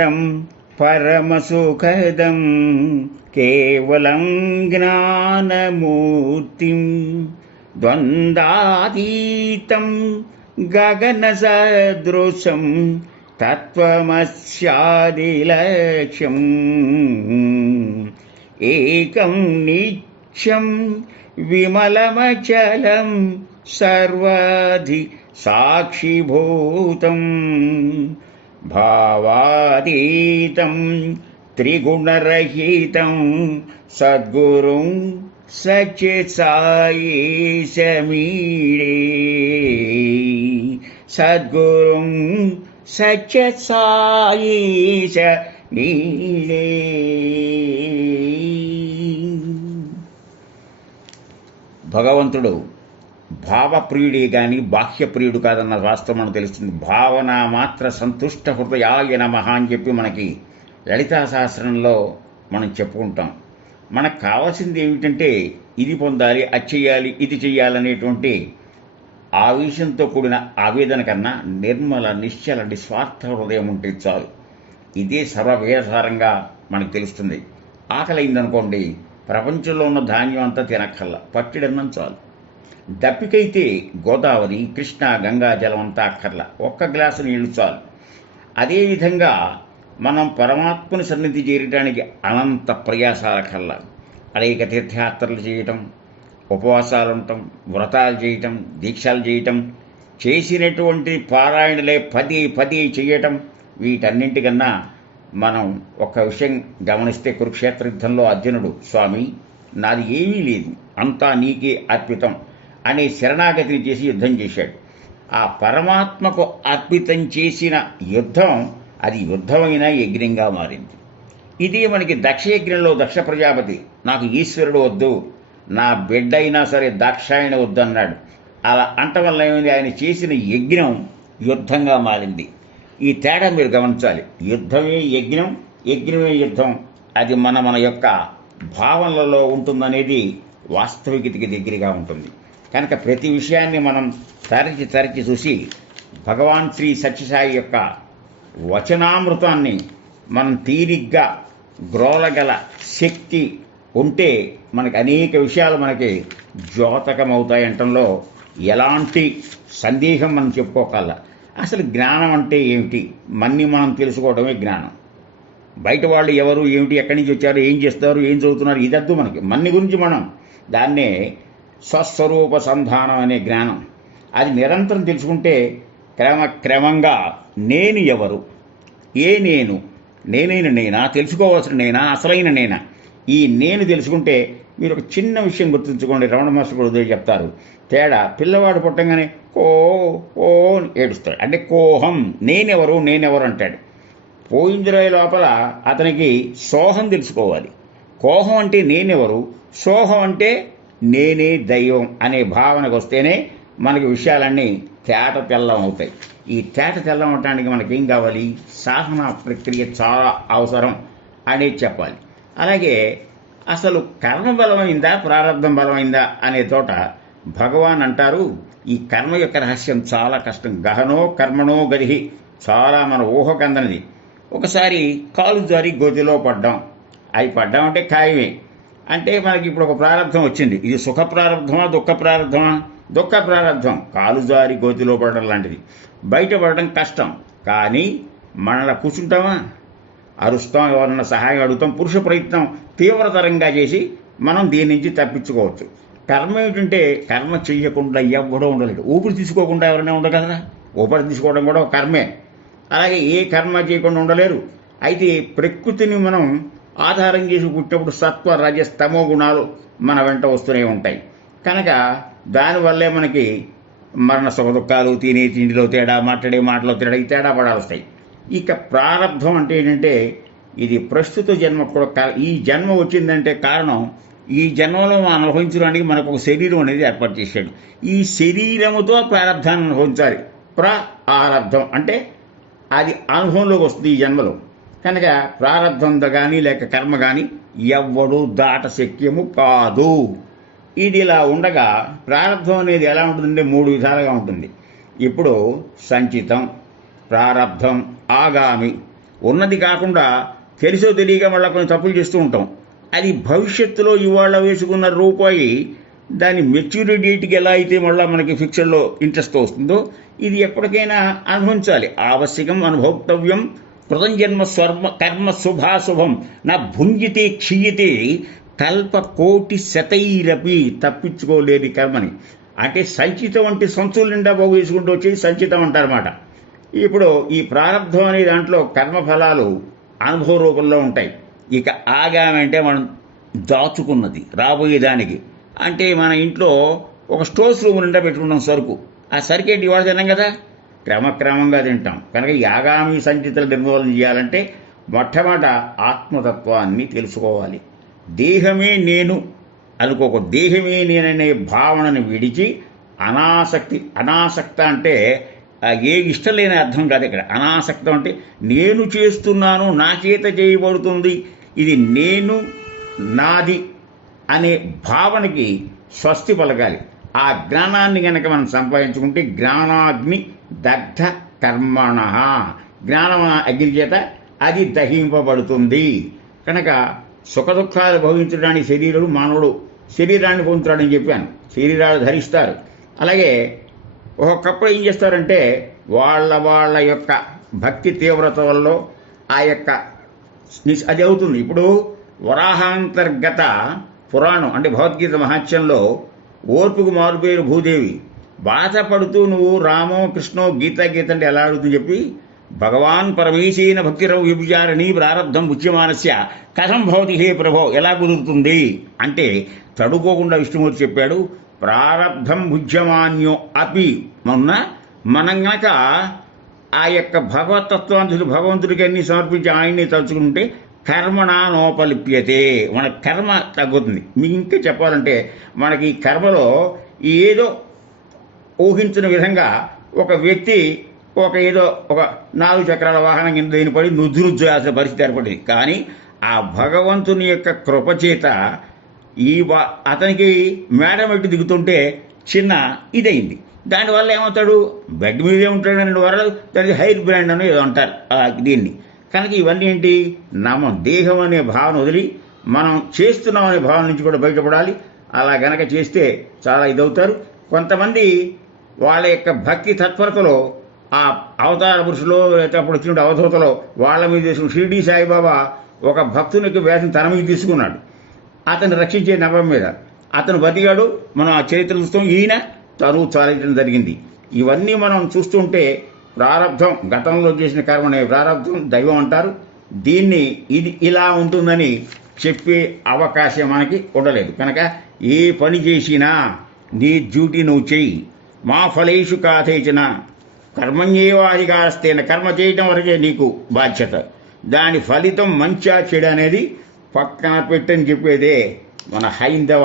ఆనందం పరమసుఖదం కేవలం జ్ఞానమూర్తిం ద్వంద్వాతీతం గగన సదృశం తత్వమస్యాదిలక్ష్యం ఏకం నిత్యం విమలమచలం సర్వాధి సాక్షిభూతం భావాతీతం త్రిగుణరహితం సద్గురుం సత్యసాయీశమీడే సద్గురుం సత్యసాయీశమీడే. భగవంతుడు భావప్రియుడే గాని బాహ్యప్రియుడు కాదన్న వాస్తవం మనకు తెలుస్తుంది. భావన మాత్ర సంతుష్ట హృదయాయ నమః అని చెప్పి మనకి లలితా సహస్రంలో మనం చెప్పుకుంటాం. మనకు కావాల్సింది ఏమిటంటే ఇది పొందాలి, అది చెయ్యాలి, ఇది చెయ్యాలనేటువంటి ఆవేశంతో కూడిన ఆవేదన కన్నా నిర్మల నిశ్చల నిస్వార్థ హృదయం ఉంటే చాలు. ఇదే సర్వవేదసారంగా మనకు తెలుస్తుంది. ఆకలైందనుకోండి, ప్రపంచంలో ఉన్న ధాన్యం అంతా తినక్కల్లా, పట్టిడన్నం చాలు. దప్పికైతే గోదావరి, కృష్ణ, గంగా జలం అంతా అక్కర్లా, ఒక్క గ్లాసు నీళ్లు చాలు. అదేవిధంగా మనం పరమాత్మని సన్నిధి చేరడానికి అనంత ప్రయాసాలకల్లా అనేక తీర్థయాత్రలు చేయటం, ఉపవాసాలు ఉండటం, వ్రతాలు చేయటం, దీక్షలు చేయటం, చేసినటువంటి పారాయణలే పది చేయటం, వీటన్నింటికన్నా మనం ఒక్క విషయం గమనిస్తే కురుక్షేత్ర యుద్ధంలో అర్జునుడు, స్వామి నాది ఏమీ లేదు, అంతా నీకే అర్పితం అనే శరణాగతిని చేసి యుద్ధం చేశాడు. ఆ పరమాత్మకు అర్పితం చేసిన యుద్ధం అది యుద్ధమైన యజ్ఞంగా మారింది. ఇదే మనకి దక్షయజ్ఞంలో దక్ష ప్రజాపతి నాకు ఈశ్వరుడు వద్దు, నా బిడ్డ అయినా సరే దాక్షాయణ వద్దు అన్నాడు. అలా అంటం వల్ల ఏమైంది, ఆయన చేసిన యజ్ఞం యుద్ధంగా మారింది. ఈ తేడా మీరు గమనించాలి. యుద్ధమే యజ్ఞం, యజ్ఞమే యుద్ధం. అది మన యొక్క భావనలలో ఉంటుందనేది వాస్తవికతకి దగ్గరగా ఉంటుంది. కనుక ప్రతి విషయాన్ని మనం తరచి చూసి భగవాన్ శ్రీ సత్యసాయి యొక్క వచనామృతాన్ని మనం తీరిగ్గా గ్రోలగల శక్తి ఉంటే మనకి అనేక విషయాలు మనకి ద్యోతకమవుతాయంటంలో ఎలాంటి సందేహం మనం చెప్పుకోగల. అసలు జ్ఞానం అంటే ఏమిటి? మనం తెలుసుకోవడమే జ్ఞానం. బయట వాళ్ళు ఎవరు, ఏమిటి, ఎక్కడి నుంచి వచ్చారు, ఏం చేస్తారు, ఏం చదువుతున్నారు, ఇదద్దు మనకి. గురించి మనం దాన్నే స్వస్వరూప సంధానం అనే జ్ఞానం. అది నిరంతరం తెలుసుకుంటే క్రమంగా నేను ఎవరు, నేనైన నేనా, తెలుసుకోవాల్సిన నేనా, అసలైన నేనా, ఈ నేను తెలుసుకుంటే మీరు ఒక చిన్న విషయం గుర్తుంచుకోండి. రమణ మహర్షి కూడా చెప్తారు తేడా. పిల్లవాడు పుట్టంగానే కో ఓ ఏడుస్తాడు, అంటే కోహం, నేనెవరు అంటాడు. పోయిందిరాయి లోపల అతనికి సోహం తెలుసుకోవాలి. కోహం అంటే నేనెవరు, సోహం అంటే నేనే దైవం అనే భావనకు వస్తేనే మనకి విషయాలన్నీ తేట తెల్లం అవుతాయి. ఈ తేట తెల్లం అవటానికి మనకేం కావాలి? సాధన ప్రక్రియ చాలా అవసరం అనేది చెప్పాలి. అలాగే అసలు కర్మ బలమైందా ప్రారంధం బలమైందా అనే చోట భగవాన్ అంటారు, ఈ కర్మ యొక్క రహస్యం చాలా కష్టం. గహనో కర్మణో గది, చాలా మన ఊహకందనిది. ఒకసారి కాలు జారి గోతిలో పడ్డాం. అవి పడ్డామంటే ఖాయమే. అంటే మనకి ఇప్పుడు ఒక ప్రారంధం వచ్చింది. ఇది సుఖ ప్రారంధమా దుఃఖ ప్రారంధమా? దుఃఖ ప్రారంధం. కాలు జారి గోతిలో పడడం లాంటిది. బయటపడడం కష్టం. కానీ మనలా కూర్చుంటామా? అరుస్తాం, ఎవరన్నా సహాయం అడుగుతాం. పురుష ప్రయత్నం తీవ్రతరంగా చేసి మనం దీని నుంచి తప్పించుకోవచ్చు. కర్మ ఏమిటంటే కర్మ చెయ్యకుండా ఎవ్వడో ఉండలేడు. ఊపిరి తీసుకోకుండా ఎవరైనా ఉండగలరా? ఊపిరి తీసుకోవడం కూడా ఒక కర్మే. అలాగే ఏ కర్మ చేయకుండా ఉండలేరు. అయితే ప్రకృతిని మనం ఆధారం చేసి పుట్టినప్పుడు సత్వ రజస్ తమో గుణాలు మన వెంట వస్తూనే ఉంటాయి. కనుక దానివల్లే మనకి మరణ సుఖ దుఃఖాలు, తినే తిండిలో తేడా, మాట్లాడే మాటలో తేడా, ఈ తేడా పడాలు వస్తాయి. ఇక ప్రారంధం అంటే ఏంటంటే ఇది ప్రస్తుత జన్మ కూడా. ఈ జన్మ వచ్చిందంటే కారణం ఈ జన్మలో మనం అనుభవించడానికి మనకు ఒక శరీరం అనేది ఏర్పాటు చేశాడు. ఈ శరీరముతో ప్రారంధాన్ని అనుభవించాలి. ప్రారంధం అంటే అది అనుభవంలోకి వస్తుంది ఈ జన్మలో. కనుక ప్రారంధంతో కానీ లేక కర్మ కానీ ఎవ్వడు దాట శక్యము కాదు. ఇది ఇలా ఉండగా ప్రారంధం అనేది ఎలా ఉంటుందంటే 3 విధాలుగా ఉంటుంది. ఇప్పుడు సంచితం, ప్రారంధం, ఆగామి. ఉన్నది కాకుండా తెలుసో తెలియక మళ్ళీ కొన్ని తప్పులు చేస్తూ ఉంటాం. అది భవిష్యత్తులో ఇవాళ వేసుకున్న రూపాయి దాని మెచ్యూరిటీ డేట్కి ఎలా అయితే మళ్ళీ మనకి ఫిక్చర్లో ఇంట్రెస్ట్ వస్తుందో ఇది ఎప్పటికైనా అనుభవించాలి. ఆవశ్యకం అనుభోక్తవ్యం కృతంజన్మ స్వర్మ కర్మ శుభాశుభం నా భుంజితే క్షీయతే కల్ప కోటి శతైరపి, తప్పించుకోలేని కర్మని. అంటే సంచితం అంటే సంచుల నిండా బాగు వేసుకుంటూ వచ్చేది సంచితం అంటారన్నమాట. ఇప్పుడు ఈ ప్రారంధం అనే దాంట్లో కర్మఫలాలు అనుభవ రూపంలో ఉంటాయి. ఇక ఆగామి అంటే మనం దాచుకున్నది రాబోయేదానికి. అంటే మన ఇంట్లో ఒక స్టోర్స్ రూమ్ నిండా పెట్టుకుంటాం సరుకు. ఆ సరుకు ఏంటి ఇవాళ తిన్నాం కదా, క్రమక్రమంగా తింటాం. కనుక ఈ ఆగామి సంచితలు నిర్మూలన చేయాలంటే మొట్టమొదట ఆత్మతత్వాన్ని తెలుసుకోవాలి. దేహమే నేను అనుకోక దేహమే నేననే భావనను విడిచి అనాసక్త అంటే ఏ ఇష్టం లేని అర్థం కాదు ఇక్కడ. అనాసక్తం అంటే నేను చేస్తున్నాను, నా చేత చేయబడుతుంది, ఇది నేను నాది అనే భావనకి స్వస్తి పలకాలి. ఆ జ్ఞానాన్ని కనుక మనం సంపాదించుకుంటే జ్ఞానాగ్ని దగ్ధ కర్మణ, జ్ఞానం అగ్ని చేత అది దహింపబడుతుంది. కనుక సుఖదుఖాలు భవించడానికి మానవుడు శరీరాన్ని పొందుతాడని చెప్పాను. శరీరాలు ధరిస్తారు. అలాగే ఒక్కొక్కప్పుడు ఏం చేస్తారంటే వాళ్ళ యొక్క భక్తి తీవ్రత వల్ల ఆ యొక్క అది అవుతుంది. ఇప్పుడు వరాహాంతర్గత పురాణం అంటే భగవద్గీత మహాత్యంలో ఓర్పుకు మారుపేరు భూదేవి బాధపడుతూ నువ్వు రామో కృష్ణో గీత అంటే ఎలా అడుగుతుంది చెప్పి భగవాన్ పరమేశీన భక్తిరవు విచారణి ప్రారబ్ధం ముచ్యమానస్య కథం భవతి హే ప్రభో, ఎలా కుదురుతుంది అంటే తడుకోకుండా విష్ణుమూర్తి చెప్పాడు ప్రారబ్ధం భుజ్యమాన్యో అపి. మనం గనక ఆ యొక్క భగవతత్వాన్ని భగవంతుడికి అన్ని సమర్పించి ఆయన్ని తలుచుకుంటే కర్మణ నోపలిప్యతే, మన కర్మ తగ్గుతుంది. మీకు ఇంకా చెప్పాలంటే మనకి కర్మలో ఏదో ఊహించిన విధంగా ఒక వ్యక్తి ఏదో ఒక 4 చక్రాల వాహనం కింద దేని పడి నుజ్జునుజ్జాల్సిన పరిస్థితి ఏర్పడింది. కానీ ఆ భగవంతుని యొక్క కృపచేత అతనికి మేడం ఎట్టు దిగుతుంటే చిన్న ఇదైంది. దానివల్ల ఏమవుతాడు, బెడ్ మీదే ఉంటాడు. 2 వారాలు దానికి హెయిర్ బ్రాండ్ అని ఏదో అంటారు దీన్ని. కనుక ఇవన్నీ ఏంటి, దేహం అనే భావన వదిలి మనం చేస్తున్నాం అనే భావన నుంచి కూడా బయటపడాలి. అలా గనక చేస్తే చాలా ఇదవుతారు. కొంతమంది వాళ్ళ యొక్క భక్తి తత్పరతలో ఆ అవతార పురుషులో అప్పుడు వచ్చిన అవధూతలో వాళ్ళ మీద తీసుకున్న షిరిడీ సాయిబాబా ఒక భక్తునికి వేసం తన మీద తీసుకున్నాడు. అతను రక్షించే నవం మీద అతను బతికాడు. మనం ఆ చరిత్ర చూస్తాం. ఈయన తను చాలించడం జరిగింది. ఇవన్నీ మనం చూస్తుంటే ప్రారంధం గతంలో చేసిన కర్మనే ప్రారంధం దైవం అంటారు. దీన్ని ఇది ఇలా ఉంటుందని చెప్పే అవకాశం మనకి ఉండలేదు. కనుక ఏ పని చేసినా నీ డ్యూటీ నువ్వు చెయ్యి. మా ఫలేషు కాథేచిన కర్మణ్యేవాధికారస్తేన, కర్మ చేయటం వరకే నీకు బాధ్యత. దాని ఫలితం మంచా చెడు అనేది పక్కన పెట్టని చెప్పేదే మన హైందవ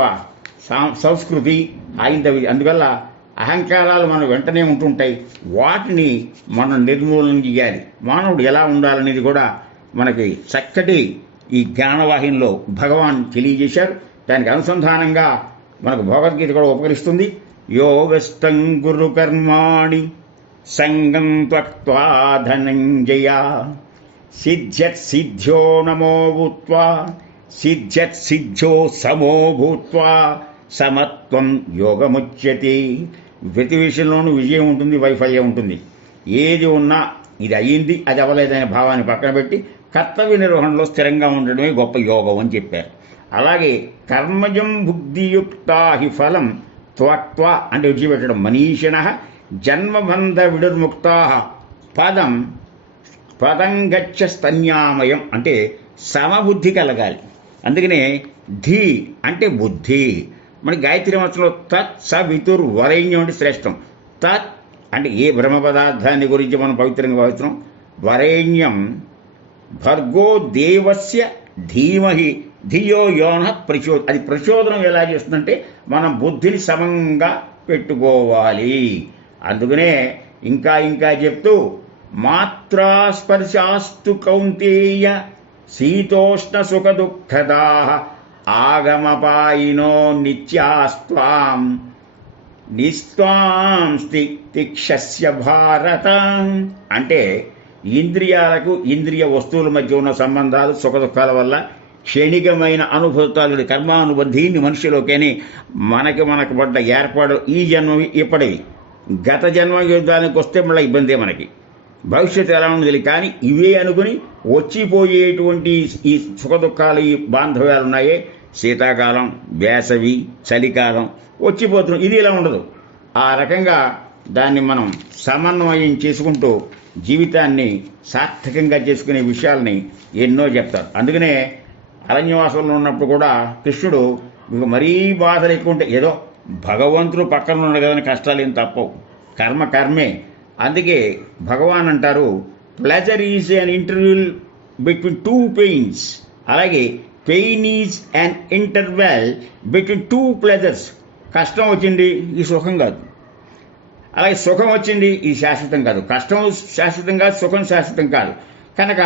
సంస్కృతి, హైందవి. అందువల్ల అహంకారాలు మన వెంటనే ఉంటుంటాయి. వాటిని మనం నిర్మూలన చేయాలి. మానవుడు ఎలా ఉండాలనేది కూడా మనకి చక్కటి ఈ జ్ఞానవాహినిలో భగవాన్ తెలియజేశారు. దానికి అనుసంధానంగా మనకు భగవద్గీత కూడా ఉపకరిస్తుంది. యోగస్థం గురు కర్మాణి సంగం త్వక్త్వా ధనంజయ సిద్ధ్యత్ సిద్ధ్యో నమో భూత్వా సిద్ధ్యత్ సిద్ధ్యో సమో భూత్వా సమత్వం యోగముచ్యతే. ప్రతి విషయంలోనూ విజయం ఉంటుంది, వైఫల్యం ఉంటుంది. ఏది ఉన్నా ఇది అయ్యింది అది అవ్వలేదనే భావాన్ని పక్కన పెట్టి కర్తవ్య నిర్వహణలో స్థిరంగా ఉండడమే గొప్ప యోగం అని చెప్పారు. అలాగే కర్మజం బుద్ధియుక్తా హి ఫలం త్వక్త్వా అంటే విడిచిపెట్టడం. మనీషిణ జన్మబంధ విడుర్ముక్తా పదం గచ్చ స్తన్యామయం అంటే సమబుద్ధి కలగాలి. అందుకనే ధీ అంటే బుద్ధి. మనకి గాయత్రి మంత్రంలో తత్ సవితుర్ వరైణ్యం అంటే శ్రేష్టం. తత్ అంటే ఏ బ్రహ్మ పదార్థాన్ని గురించి మనం పవిత్రంగా భావిస్తున్నాం. వరైణ్యం భర్గో దేవస్య ధీమహి ధియో యోన అది ప్రచోదనం ఎలా చేస్తుందంటే మనం బుద్ధిని సమంగా పెట్టుకోవాలి. అందుకనే ఇంకా చెప్తూ మాత్రాస్పర్శాస్తు కౌంతేయ శీతోష్ణ సుఖ దుఃఖదా ఆగమపాయినో నిత్యాస్త్వాం నిస్త్వాం తిక్షస్య భారత అంటే ఇంద్రియాలకు ఇంద్రియ వస్తువుల మధ్య ఉన్న సంబంధాలు సుఖదుఖాల వల్ల క్షణికమైన అనుభూతాలు కర్మానుబంధీని మనిషిలోకేని మనకు పడ్డ ఏర్పాటు ఈ జన్మవి ఇప్పటివి. గత జన్మ యుద్ధానికి వస్తే మళ్ళీ ఇబ్బందే మనకి. భవిష్యత్తు ఎలా ఉండదు కానీ ఇవే అనుకుని వచ్చిపోయేటువంటి ఈ సుఖదుఖాలు ఈ బాంధవ్యాలు ఉన్నాయే, శీతాకాలం, వేసవి, చలికాలం వచ్చిపోతున్నాం. ఇది ఇలా ఉండదు. ఆ రకంగా దాన్ని మనం సమన్వయం చేసుకుంటూ జీవితాన్ని సార్థకంగా చేసుకునే విషయాల్ని ఎన్నో చెప్తారు. అందుకనే అరణ్యవాసంలో ఉన్నప్పుడు కూడా కృష్ణుడు మీకు మరీ బాధలు ఎక్కువ ఉంటే ఏదో భగవంతుడు పక్కన ఉన్నాడు కదని కష్టాలు ఏం తప్పవు, కర్మ కర్మే. అందుకే భగవాన్ అంటారు pleasure is an interval between two pains. అలాగే pain is an interval between two pleasures. కష్టం వచ్చింది ఈ సుఖం కాదు, అలాగే సుఖం వచ్చింది ఈ శాశ్వతం కాదు. కష్టం శాశ్వతం కాదు, సుఖం శాశ్వతం కాదు. కనుక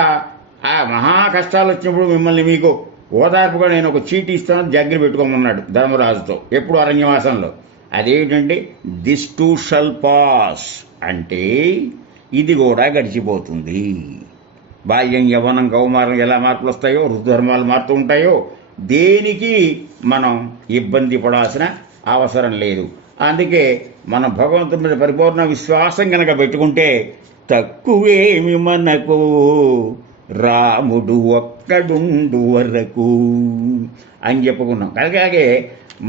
ఆ మహా కష్టాలు వచ్చినప్పుడు మిమ్మల్ని మీకు ఓదార్పుగా నేను ఒక చీటీ ఇస్తాను, దగ్గర పెట్టుకోమన్నాడు ధర్మరాజుతో ఎప్పుడు అరణ్యవాసంలో. అదేమిటంటే దిస్ టూ షల్ పాస్, అంటే ఇది కూడా గడిచిపోతుంది. బాల్యం, యవ్వనం, కౌమారం ఎలా మార్పులు వస్తాయో, ఋతుధర్మాలు మారుతూ ఉంటాయో దేనికి మనం ఇబ్బంది పడాల్సిన అవసరం లేదు. అందుకే మనం భగవంతుడి మీద పరిపూర్ణ విశ్వాసం కనుక పెట్టుకుంటే తక్కువేమి మనకు రాముడు ఒక్కడుండు వరకు అని చెప్పుకున్నాం. అలాగే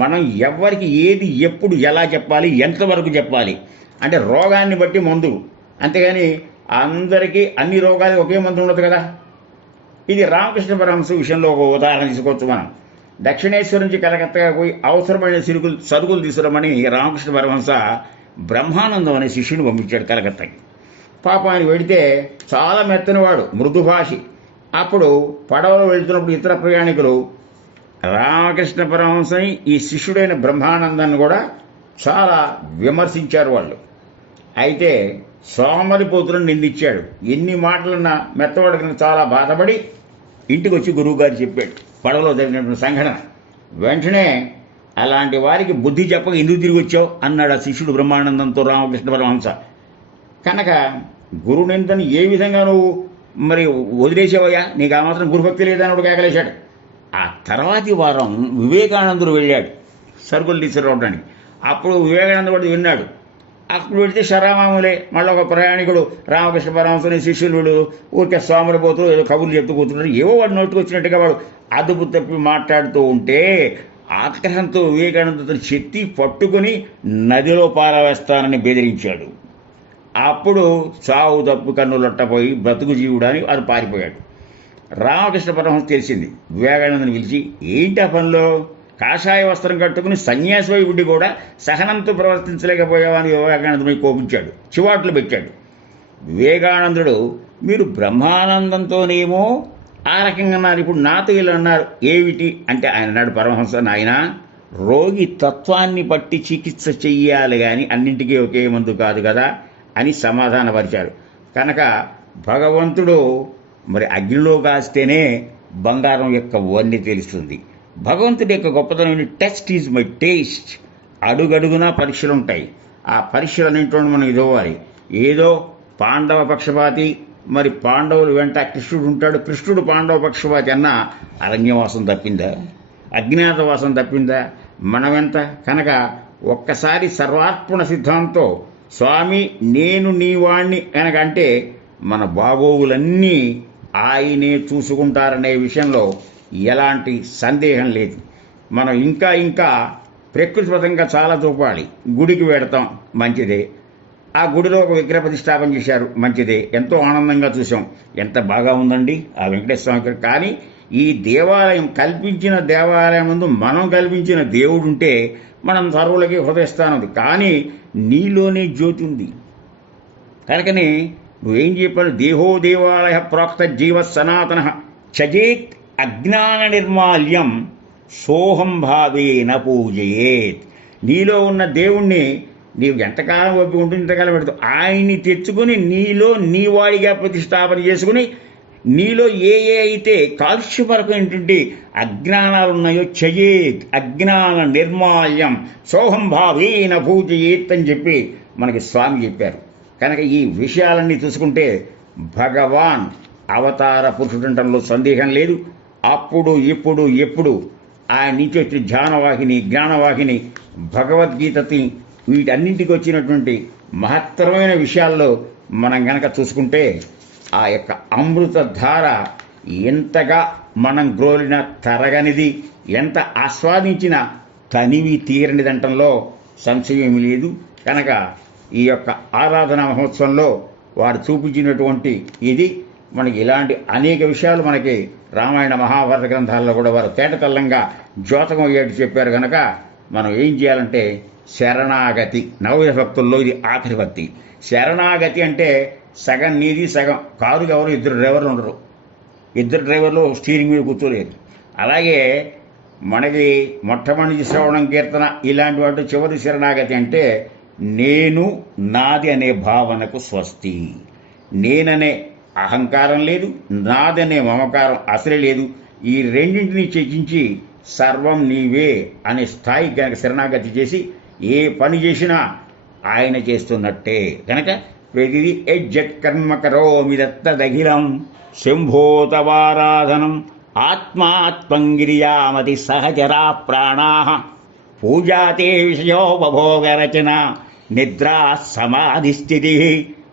మనం ఎవరికి ఏది ఎప్పుడు ఎలా చెప్పాలి, ఎంతవరకు చెప్పాలి అంటే రోగాన్ని బట్టి మందు. అంతేగాని అందరికీ అన్ని రోగాలు ఒకే మందు ఉండదు కదా. ఇది రామకృష్ణ పరమహంస విషయంలో ఒక ఉదాహరణ తీసుకోవచ్చు మనం. దక్షిణేశ్వరం నుంచి కలకత్తాగా పోయి అవసరమైన సరుకులు తీసుకురమని రామకృష్ణ పరమహంస బ్రహ్మానందం అనే శిష్యుని పంపించాడు కలకత్తాకి. పాప ఆయన వెడితే చాలా మెత్తనివాడు, మృదుభాషి. అప్పుడు పడవలో వెళ్తున్నప్పుడు ఇతర ప్రయాణికులు రామకృష్ణ పరమహంసని ఈ శిష్యుడైన బ్రహ్మానందాన్ని కూడా చాలా విమర్శించారు వాళ్ళు. అయితే సోమరిపోతులను నిందించాడు. ఎన్ని మాటలన్నా మెత్తవాడికి చాలా బాధపడి ఇంటికి వచ్చి గురువుగారు చెప్పాడు పడవలో జరిగినటువంటి సంఘటన. వెంటనే అలాంటి వారికి బుద్ధి చెప్పక ఎందుకు తిరిగి వచ్చావు అన్నాడు ఆ శిష్యుడు బ్రహ్మానందంతో రామకృష్ణ పరమహంస. కనుక గురునిందని ఏ విధంగా నువ్వు మరి వదిలేసావయ్యా, నీకు ఆ మాత్రం గురుభక్తి లేదని ఒకటి కేకలేశాడు. ఆ తర్వాతి వారం వివేకానందుడు వెళ్ళాడు సరుకులు తీసుకురావడానికి. అప్పుడు వివేకానంద కూడా విన్నాడు. అప్పుడు పెడితే శరామాములే. మళ్ళీ ఒక ప్రయాణికుడు రామకృష్ణ పరమహంసని శిష్యులు వీడు ఊరికే సోమరిపోతూ ఏదో కబుర్లు చెప్తూ కూర్చున్నాడు. ఏవో వాడు నోటుకు వచ్చినట్టుగా వాడు అదుపు తప్పి మాట్లాడుతూ ఉంటే ఆగ్రహంతో వివేకానందతో చెత్తి పట్టుకుని నదిలో పారవేస్తానని బెదిరించాడు. అప్పుడు చావు తప్పు కన్నులొట్టపోయి బ్రతుకు జీవుడని అది పారిపోయాడు. రామకృష్ణ పరమహంస తెలిసింది. వివేకానందని పిలిచి ఏంటి ఆ పనిలో, కాషాయ వస్త్రం కట్టుకుని సన్యాసివై ఉండి కూడా సహనంతో ప్రవర్తించలేకపోయావని వివేకానందుని కోపించాడు, చివాట్లు పెట్టాడు. వివేకానందుడు మీరు బ్రహ్మానందంతోనేమో ఆ రకంగా అన్నారు, ఇప్పుడు నాతో ఇలా అన్నారు ఏమిటి అంటే ఆయన అన్నాడు పరమహంస, నాయన రోగి తత్వాన్ని బట్టి చికిత్స చెయ్యాలి కానీ అన్నింటికీ ఒకే మందు కాదు కదా అని సమాధానపరిచారు. కనుక భగవంతుడు మరి అగ్నిలో కాస్తేనే బంగారం యొక్క వన్నె తెలుస్తుంది. భగవంతుడి యొక్క గొప్పతనం టెస్ట్ ఈజ్ మై టేస్ట్. అడుగడుగునా పరీక్షలు ఉంటాయి. ఆ పరీక్షలన్నింటిలో మనం ఇదవ్వాలి. ఏదో పాండవ పక్షపాతి, మరి పాండవులు వెంట కృష్ణుడు ఉంటాడు, కృష్ణుడు పాండవ పక్షపాతి అన్న అరణ్యవాసం తప్పిందా, అజ్ఞాతవాసం తప్పిందా, మనమెంత? కనుక ఒక్కసారి సర్వార్పణ సిద్ధాంతో స్వామి నేను నీ వాణ్ణి కనుకంటే మన బాగోగులన్నీ ఆయనే చూసుకుంటారనే విషయంలో ఎలాంటి సందేహం లేదు. మనం ఇంకా ఇంకా ప్రకృతిపరంగా చాలా చూపాలి. గుడికి వెడతాం, మంచిదే. ఆ గుడిలో ఒక విగ్రహ ప్రతిష్టాపన చేశారు, మంచిదే, ఎంతో ఆనందంగా చూసాం, ఎంత బాగా ఉందండి ఆ వెంకటేశ్వర స్వామి. కానీ ఈ దేవాలయం కల్పించిన దేవాలయం ముందు మనం కల్పించిన దేవుడు ఉంటే మనం సర్వులకి హృదయస్థానం ఉంది. కానీ నీలోనే జ్యోతి ఉంది. కనుకనే నువ్వేం చెప్పాడు, దేహో దేవాలయ ప్రోక్త జీవ సనాతన చజేత్ అజ్ఞాన నిర్మాల్యం సోహం భావేన పూజయేత్. నీలో ఉన్న దేవుణ్ణి నీవు ఎంతకాలం ఒప్పి ఉంటుంది ఇంతకాలం పెడుతూ ఆయన్ని తెచ్చుకుని నీలో నీ వాడిగా ప్రతిష్టాపన చేసుకుని నీలో ఏ అయితే కాలుష్యపరమైనటువంటి అజ్ఞానాలు ఉన్నాయో చయేత్ అజ్ఞాన నిర్మాల్యం సోహం భావేన పూజయేత్ అని చెప్పి మనకి స్వామి చెప్పారు. కనుక ఈ విషయాలన్నీ చూసుకుంటే భగవాన్ అవతార పురుషుడంటంలో సందేహం లేదు. అప్పుడు ఇప్పుడు ఎప్పుడు ఆయన నుంచి వచ్చిన ధ్యానవాహిని, జ్ఞానవాహిని, భగవద్గీతని వీటన్నింటికి వచ్చినటువంటి మహత్తరమైన విషయాల్లో మనం గనక చూసుకుంటే ఆ యొక్క అమృతధార ఎంతగా మనం గ్రోలిన తరగనిది, ఎంత ఆస్వాదించిన తనివి తీరనిదంటంలో సంశయం లేదు. కనుక ఈ యొక్క ఆరాధనా మహోత్సవంలో వారు చూపించినటువంటి ఇది మనకి ఇలాంటి అనేక విషయాలు మనకి రామాయణ మహాభారత గ్రంథాల్లో కూడా వారు తేటతల్లంగా ద్యోతకం అయ్యేట్టు చెప్పారు. కనుక మనం ఏం చేయాలంటే శరణాగతి, నవవిధ భక్తుల్లో ఇది ఆఖరి భక్తి. శరణాగతి అంటే సగం నీది సగం. కారుకి ఎవరు ఇద్దరు డ్రైవర్లు ఉండరు, ఇద్దరు డ్రైవర్లు స్టీరింగ్ మీద కూర్చోలేరు. అలాగే మనకి మొట్టమొదటి శ్రవణం, కీర్తన ఇలాంటి వాటి చివరి శరణాగతి అంటే నేను నాది అనే భావనకు స్వస్తి. నేననే అహంకారం లేదు, నాదనే మమకారం అసలే లేదు. ఈ రెండింటినీ త్యజించి సర్వం నీవే అనే స్థాయికి కనుక శరణాగతి చేసి ఏ పని చేసినా ఆయన చేస్తున్నట్టే. కనుక ప్రతిదీ యజ్జత్ కర్మ కరోమిదత్తదఖిలం శంభోతవారాధనం ఆత్మాత్మంగిరియామతి సహచరా ప్రాణా పూజాతే విషయోపభోగరచన నిద్రా సమాధి స్థితి.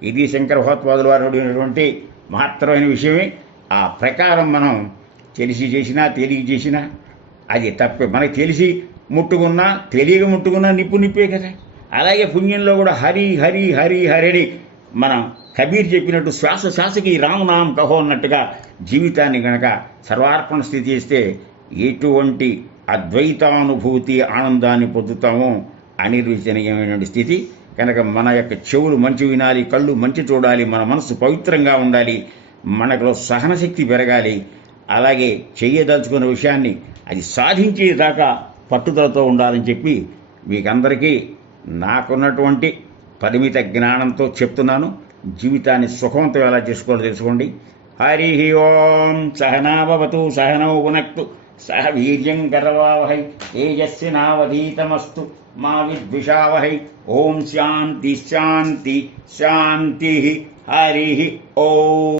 ఇది శంకర భగవత్పాదుల వారు అడిగినటువంటి మహత్తరమైన విషయమే. ఆ ప్రకారం మనం తెలిసి చేసినా తెలియ చేసినా అది తప్పే. మనకి తెలిసి ముట్టుకున్నా తెలియక ముట్టుకున్నా నిప్పు నిప్పే కదా. అలాగే పుణ్యంలో కూడా హరి హరి హరి హరిని మనం కబీర్ చెప్పినట్టు శ్వాస శ్వాసకి రామనామం కహో అన్నట్టుగా జీవితాన్ని గనక సర్వార్పణ స్థితి చేస్తే ఎటువంటి అద్వైతానుభూతి ఆనందాన్ని పొందుతామో అనిర్వచనీయమైనటువంటి స్థితి. కనుక మన యొక్క చెవులు మంచి వినాలి, కళ్ళు మంచి చూడాలి, మన మనసు పవిత్రంగా ఉండాలి, మనలో సహనశక్తి పెరగాలి. అలాగే చేయదలుచుకున్న విషయాన్ని అది సాధించేదాకా పట్టుదలతో ఉండాలని చెప్పి మీకందరికీ నాకున్నటువంటి పరిమిత జ్ఞానంతో చెప్తున్నాను. జీవితాన్ని సుఖవంతం ఎలా చేసుకోవాలో తెలుసుకోండి. హరి ఓం. సహనాభవతు సహనౌ భునక్తు సహ వీర్యం కరవావహై తేజస్వినావధీతమస్తు మా విద్విషావహై. ఓం శాంతి శాంతి శాంతి. హరి ఓం.